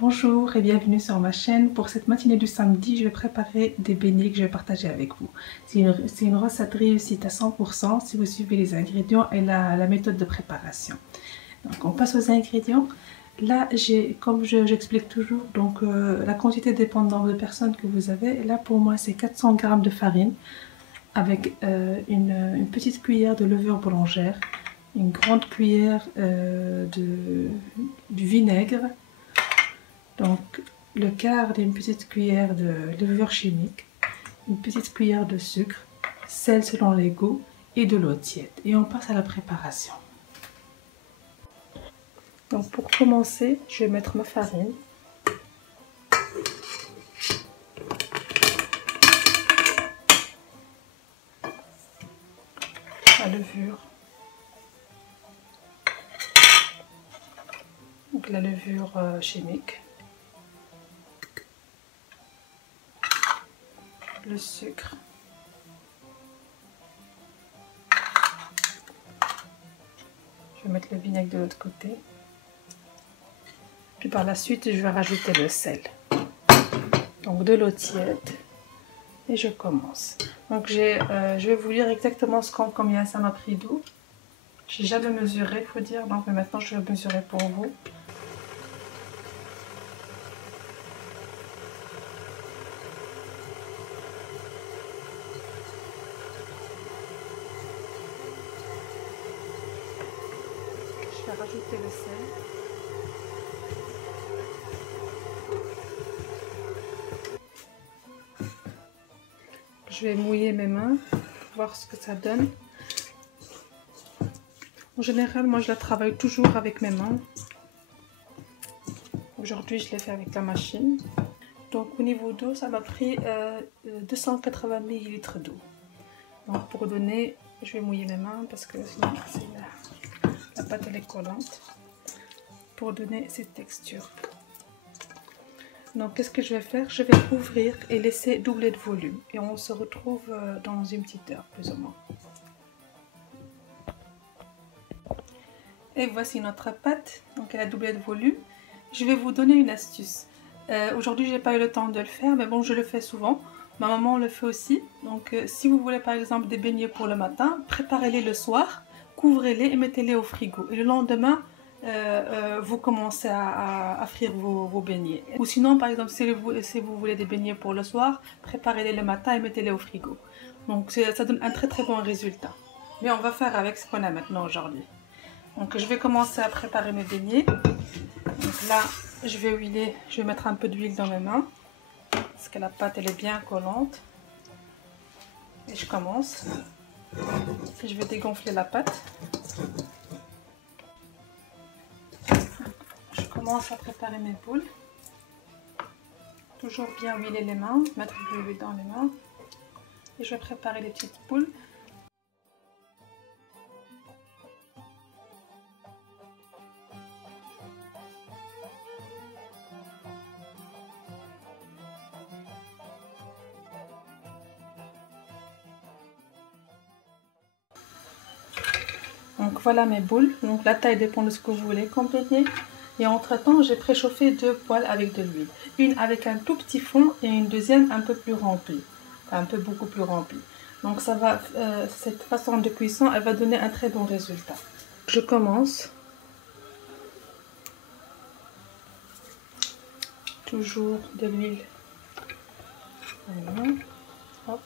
Bonjour et bienvenue sur ma chaîne. Pour cette matinée du samedi, je vais préparer des beignets que je vais partager avec vous. C'est une recette réussite à 100% si vous suivez les ingrédients et la méthode de préparation. Donc on passe aux ingrédients. Là, comme j'explique toujours, donc la quantité dépendant de personnes que vous avez. Là pour moi c'est 400 g de farine avec une petite cuillère de levure boulangère, une grande cuillère du vinaigre. Donc le quart d'une petite cuillère de levure chimique, une petite cuillère de sucre, sel selon les goûts et de l'eau tiède. Et on passe à la préparation. Donc pour commencer, je vais mettre ma farine. La levure. Donc la levure chimique. Le sucre. Je vais mettre le vinaigre de l'autre côté. Puis par la suite, je vais rajouter le sel. Donc de l'eau tiède. Et je commence. Donc je vais vous dire exactement combien ça m'a pris d'eau. J'ai jamais mesuré, il faut dire. Donc mais maintenant, je vais mesurer pour vous. Je vais rajouter le sel. Je vais mouiller mes mains pour voir ce que ça donne. En général, moi je la travaille toujours avec mes mains. Aujourd'hui, je l'ai fait avec la machine. Donc au niveau d'eau, ça m'a pris 280 ml d'eau. Donc pour donner, je vais mouiller mes mains parce que sinon la pâte elle est collante. Pour donner cette texture. Donc qu'est-ce que je vais faire? Je vais ouvrir et laisser doubler de volume. Et on se retrouve dans une petite heure plus ou moins. Et voici notre pâte. Donc elle a doublé de volume. Je vais vous donner une astuce. Aujourd'hui j'ai pas eu le temps de le faire, mais bon je le fais souvent. Ma maman le fait aussi. Donc si vous voulez par exemple des beignets pour le matin, préparez-les le soir, couvrez-les et mettez-les au frigo. Et le lendemain, vous commencez à frire vos beignets. Ou sinon par exemple si vous voulez des beignets pour le soir, préparez-les le matin et mettez-les au frigo. Donc ça donne un très bon résultat. Mais on va faire avec ce qu'on a maintenant aujourd'hui. Donc je vais commencer à préparer mes beignets. Donc là je vais huiler, je vais mettre un peu d'huile dans mes mains parce que la pâte elle est bien collante. Et je commence. Je vais dégonfler la pâte. Je commence à préparer mes boules. Toujours bien huiler les mains, mettre de l'huile dans les mains. Et je vais préparer les petites boules. Donc voilà mes boules. Donc la taille dépend de ce que vous voulez comme beignet. Et entre temps, j'ai préchauffé 2 poêles avec de l'huile. Une avec un tout petit fond et une deuxième un peu plus remplie. Enfin, beaucoup plus remplie. Donc ça va, cette façon de cuisson, elle va donner un très bon résultat. Je commence. Toujours de l'huile. Voilà. Hop.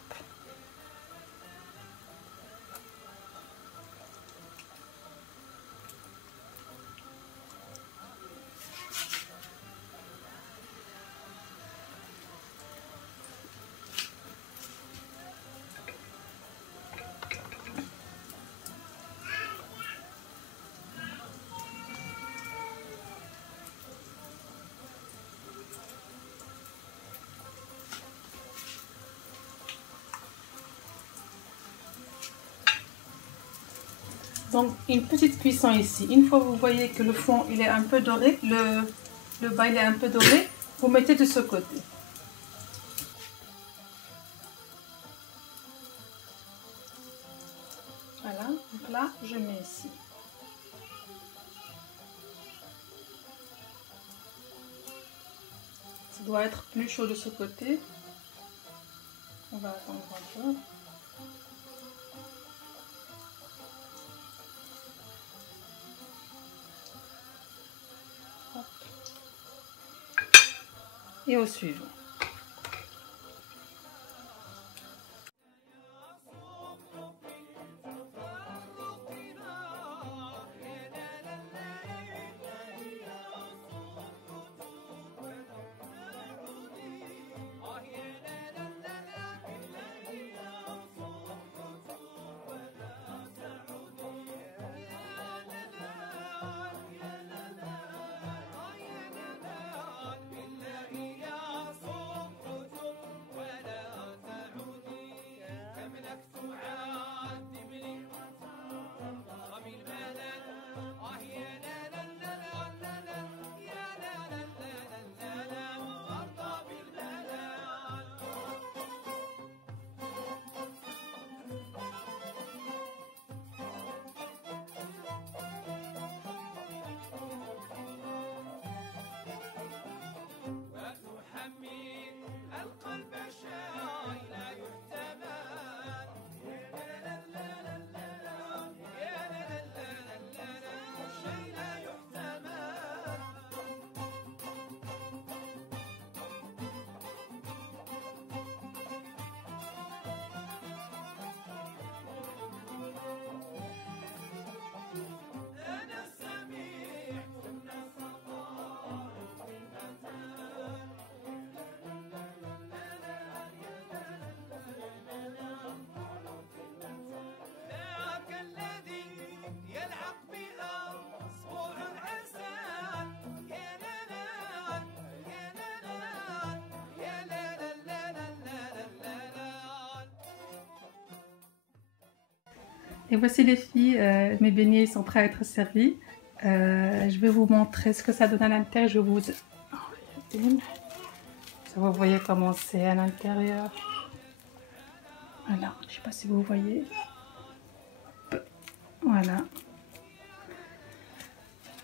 Donc une petite cuisson ici. Une fois que vous voyez que le fond il est un peu doré, le bas il est un peu doré, vous mettez de ce côté. Voilà, donc là je mets ici. doit être plus chaud de ce côté. On va attendre un peu. Hop. Et au suivant. Et voici les filles, mes beignets sont prêts à être servis. Je vais vous montrer ce que ça donne à l'intérieur. Je vous... Ça, vous voyez comment c'est à l'intérieur. Voilà, je ne sais pas si vous voyez. Voilà.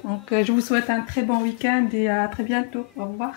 Donc je vous souhaite un très bon week-end et à très bientôt. Au revoir.